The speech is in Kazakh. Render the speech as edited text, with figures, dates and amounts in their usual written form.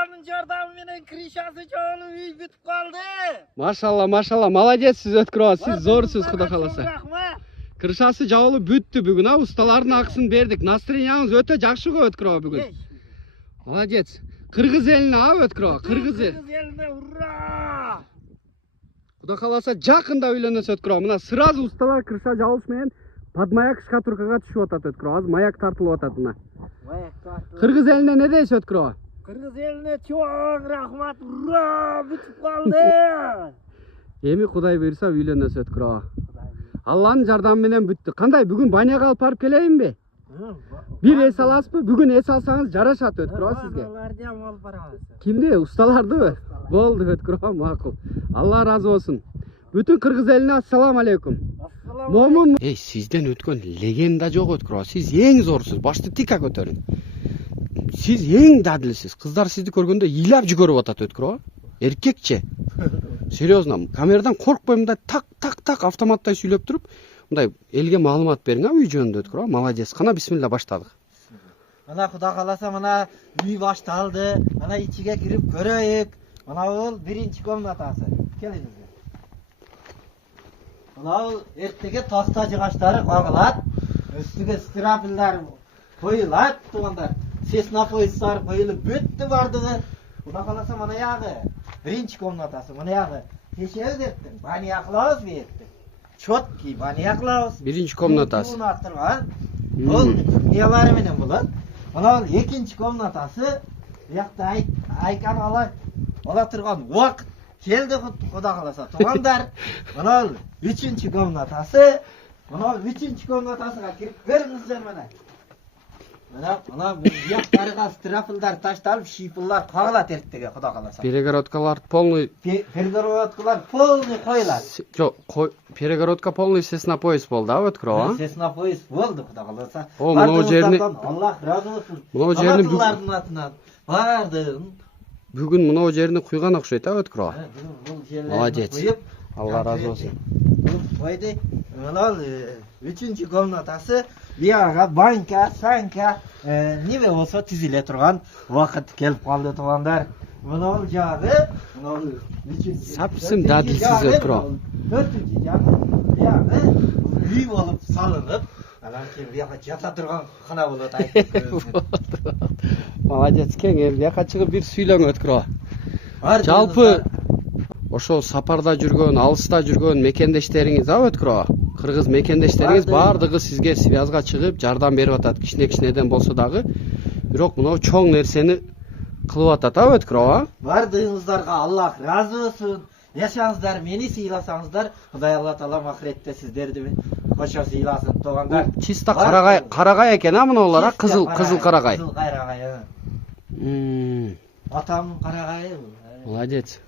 ustalarning yordamымен krishasi jo'nib uy bitib qoldi. Maşallah maşallah молодецsiz Ötkür ağa. Siz zorsiz Xudo kalasa. Krishasi jabılып бүтті бүгін а ustaların ақысын бердік. Настроениеңіз өте жақсы ғой Ötkür ağa бүгін. Молодец. Кыргыз еліне а Ötkür ağa, Кыргыз еліне ура! Құда қаласа жақында үйленесі Ötkür ağa. Мына сразу ustalar кырша жабылышымен под маяк шкатуркаға түшіп атат Ötkür ağa. Азыр маяк тартылып атат мына. Кыргыз еліне не дейсіз Ötkür ağa? Кыргыз еліне чоң рахмат, ура! Бүтіп қалды! Эми Кудай буйрса үйленесі Ötkür ağa. Allah'ın жардамыменен бүтті. Қандай бүгін баняға алып барып келейін бе? Bir es alasыз bı? Бүгін es alsanız жарашат Ötkür ağa sizге. Kimdi? Ustalardı mı? Болды Ötkür ağa, maqul. Allah razı olsun. Bütün Kırgız eline assalamu aleykum. Момун. Ey, sizden өткөн легенда жоқ Ötkür ağa. Siz ең зорсыз. Башты тика көтөрүн. Siz ең дадилсиз. Кыздар сизди көргөндө ыйлап жүгөрүп атат Ötkür ağa. Эркекче. Серьезно, камерадан коркпойм да так автоматтай сүйлөп туруп, мындай элге маалымат бериң а үй жөнүндө Ötkür ağa. Молодец. Кана бисмилла баштадык. Мына Кудай кааласа мына үй башталды. Мына ичиге кирип көрөйүк. Мына бул биринчи комнатасы. Келиңиз. Мына бул эртеге таста жыгачтары кагылат. Үстүгө стропилдар коюлат, туугандар. Сеснофойстар коюлуп бүттү бардыгы. Кудай кааласа мына ягы биринчи комнатасы. Мына ягы кечээ дептим. Баня кылабыз бетти. Чоткий баня кылабыз. Биринчи комнатасы. Бул кухнялары менен болот. Мына экинчи комнатасы. Буякта айкан ала турган убакыт келди Кудай кааласа. Туугандар, мына үчүнчү комнатасы. Мына үчүнчү комнатасына кирип көрүңүздөр мына. Мына буяктарга стропилдар ташталып, шипылдар кагылат эртеге Кудай кааласа. Перегородкалар полный коюлат. Жок, перегородка полный сеснопоезд болду, а Ötkür ağa? Сеснопоезд болду Кудай кааласа. О, мына жерни Аллах разы болсун. Мына жерни атынан бардыгын бүгүн мына жерни куйган окшойт а Ötkür ağa. Молодец. Allah razı olsun. Койду. Мына үчүнчү комнатасы. Бияга банка, санка, неме болсо тизиле турган убакыт келип калды туугандар. Мына жагы, мына үчүнчү. Сапсым дадилсиз Ötkür ağa. Төртүнчү жагы, бияга үй болуп салынып, анан кийин бияга жата турган кана болот айтып. Молодец, кең эми бияка чыгып бир сүйлөң Ötkür ağa. Жалпы ошо сапарда жүргөн, алыста жүргөн мекендештериңиз а Ötkür ağa? Кыргыз мекендештериңиз бардыгы сизге связга чыгып, жардам берип атат. Кичинекиден болсо дагы. Бирок мына чоң нерсени кылып атат а Ötkür ağa? Бардыгыңыздарга Аллах разы болсун. Жашаңыздар, мени сыйласаңыздар, Кудай Алла таала ахиретте сиздерди кошо сыйласын туугандар. Чиста карагай экен а мыналар а? Кызыл карагай. Кызыл карагай. Атам карагайы. Молодец.